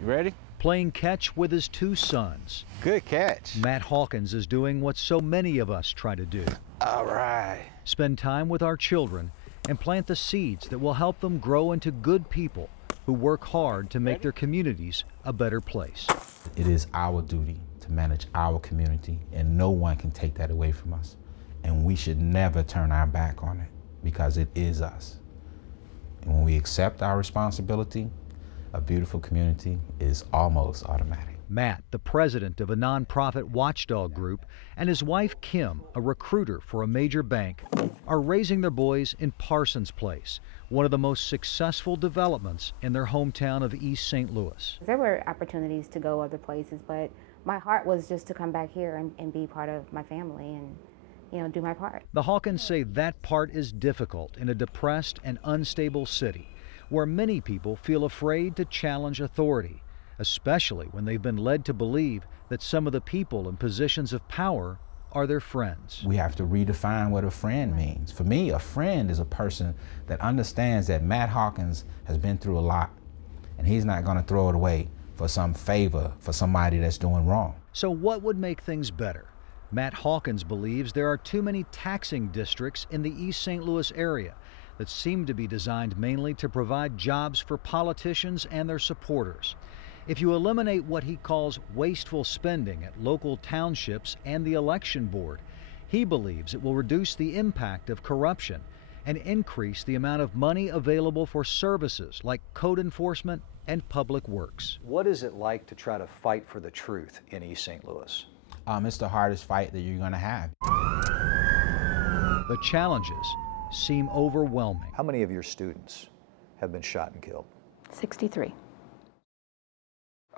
You ready? Playing catch with his two sons. Good catch. Matt Hawkins is doing what so many of us try to do. All right. Spend time with our children and plant the seeds that will help them grow into good people who work hard to make their communities a better place. It is our duty to manage our community, and no one can take that away from us. And we should never turn our back on it, because it is us. And when we accept our responsibility, a beautiful community is almost automatic. Matt, the president of a nonprofit watchdog group, and his wife Kim, a recruiter for a major bank, are raising their boys in Parsons Place, one of the most successful developments in their hometown of East St. Louis. There were opportunities to go other places, but my heart was just to come back here and be part of my family and, you know, do my part. The Hawkins say that part is difficult in a depressed and unstable city, where many people feel afraid to challenge authority, especially when they've been led to believe that some of the people in positions of power are their friends. We have to redefine what a friend means. For me, a friend is a person that understands that Matt Hawkins has been through a lot, and he's not going to throw it away for some favor for somebody that's doing wrong. So what would make things better? Matt Hawkins believes there are too many taxing districts in the East St. Louis area that seem to be designed mainly to provide jobs for politicians and their supporters. If you eliminate what he calls wasteful spending at local townships and the election board, he believes it will reduce the impact of corruption and increase the amount of money available for services like code enforcement and public works. What is it like to try to fight for the truth in East St. Louis? It's the hardest fight that you're going to have. The challenges seem overwhelming. How many of your students have been shot and killed? 63.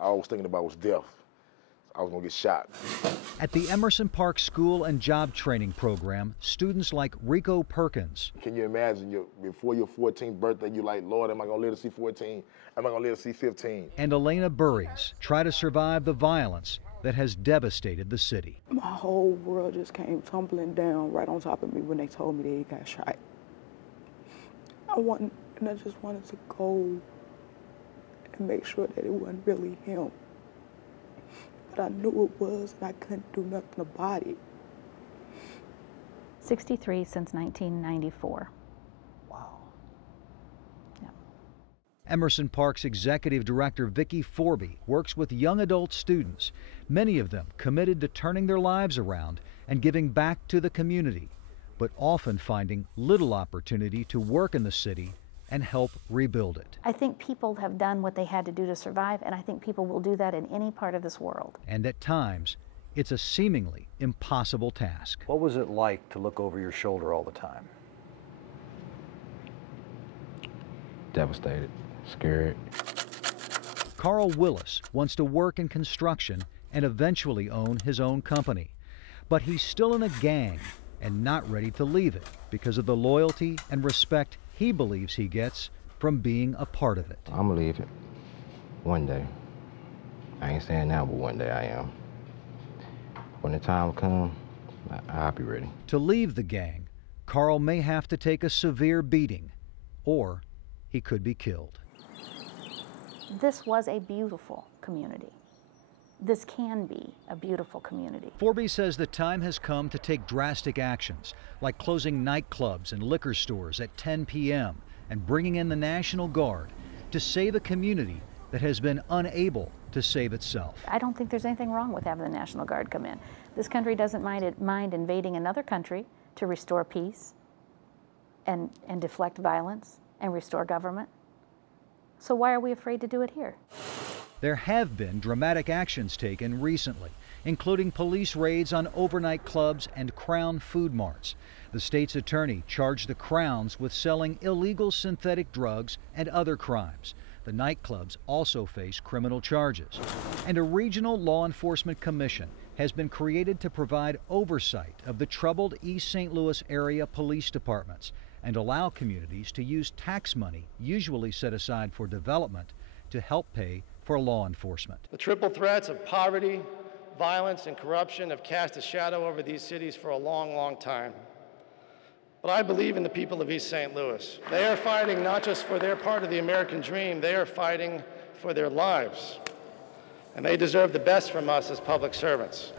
All I was thinking about was death. I was gonna get shot. At the Emerson Park School and Job Training Program, students like Rico Perkins. Can you imagine before your 14th birthday, you're like, Lord, am I gonna live to see 14? Am I gonna live to see 15? And Elena Burries try to survive the violence that has devastated the city. My whole world just came tumbling down right on top of me when they told me that he got shot. I just wanted to go and make sure that it wasn't really him. But I knew it was, and I couldn't do nothing about it. 63 since 1994. Wow. Yeah. Emerson Park's executive director Vicki Forby works with young adult students, many of them committed to turning their lives around and giving back to the community, but often finding little opportunity to work in the city and help rebuild it. I think people have done what they had to do to survive, and I think people will do that in any part of this world. And at times, it's a seemingly impossible task. What was it like to look over your shoulder all the time? Devastated, scared. Carl Willis wants to work in construction and eventually own his own company. But he's still in a gang and not ready to leave it because of the loyalty and respect he believes he gets from being a part of it. I'm gonna leave it one day. I ain't saying now, but one day I am. When the time comes, I'll be ready. To leave the gang, Carl may have to take a severe beating, or he could be killed. This was a beautiful community. This can be a beautiful community. Forby says the time has come to take drastic actions, like closing nightclubs and liquor stores at 10 p.m. and bringing in the National Guard to save a community that has been unable to save itself. I don't think there's anything wrong with having the National Guard come in. This country doesn't mind invading another country to restore peace and deflect violence and restore government. So why are we afraid to do it here? There have been dramatic actions taken recently, including police raids on overnight clubs and Crown food marts. The state's attorney charged the Crowns with selling illegal synthetic drugs and other crimes. The nightclubs also face criminal charges. And a regional law enforcement commission has been created to provide oversight of the troubled East St. Louis area police departments and allow communities to use tax money usually set aside for development to help pay for law enforcement. The triple threats of poverty, violence, and corruption have cast a shadow over these cities for a long, long time. But I believe in the people of East St. Louis. They are fighting not just for their part of the American dream, they are fighting for their lives. and they deserve the best from us as public servants.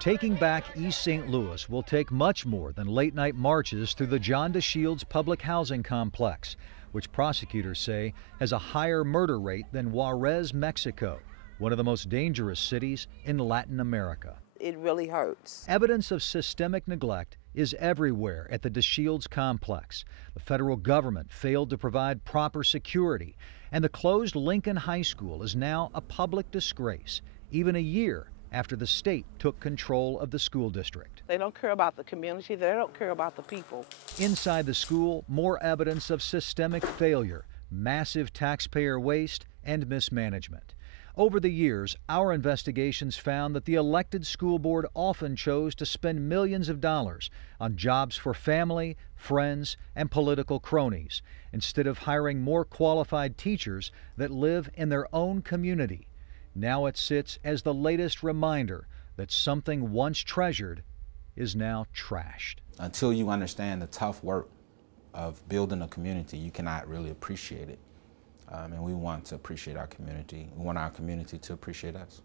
Taking back East St. Louis will take much more than late-night marches through the John DeShields public housing complex, which prosecutors say has a higher murder rate than Juarez, Mexico, one of the most dangerous cities in Latin America. It really hurts. Evidence of systemic neglect is everywhere at the DeShields complex. The federal government failed to provide proper security, and the closed Lincoln High School is now a public disgrace, even a year after the state took control of the school district. They don't care about the community. They don't care about the people. Inside the school, more evidence of systemic failure, massive taxpayer waste, and mismanagement. Over the years, our investigations found that the elected school board often chose to spend millions of dollars on jobs for family, friends, and political cronies, instead of hiring more qualified teachers that live in their own community. Now it sits as the latest reminder that something once treasured is now trashed. Until you understand the tough work of building a community, you cannot really appreciate it. And we want to appreciate our community. We want our community to appreciate us.